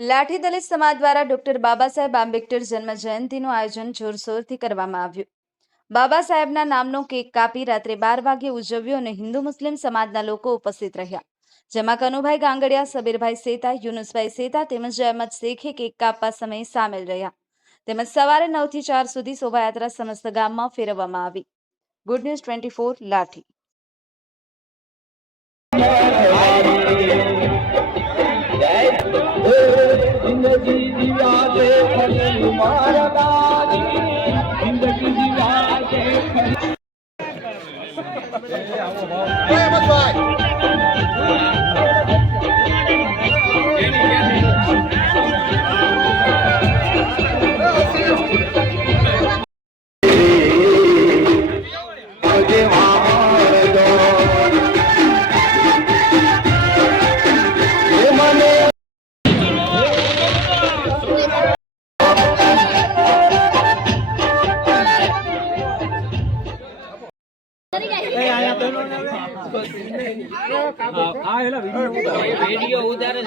લાઠી દલિત સમાજ દ્વારા ડોક્ટર બાબા સાહેબ આંબેડકર જન્મ જયંતિનું આયોજન જોરશોરથી કરવામાં આવ્યું। બાબા સાહેબના નામનો કેક કાપી રાત્રે 12 વાગે ઉજવ્યો અને હિન્દુ મુસ્લિમ સમાજના લોકો ઉપસ્થિત રહ્યા, જેમાં કનુભાઈ ગાંગડિયા, સબીરભાઈ સેતા, યુનુસભાઈ સેતા તેમજ અહેમદ શેખે કેક કાપવા સમયે સામેલ રહ્યા, તેમજ સવારે 9 થી 4 સુધી શોભાયાત્રા સમસ્ત ગામમાં ફેરવવામાં આવી। ગુડ ન્યૂઝ 24 લાઠી। वीडियो उतारे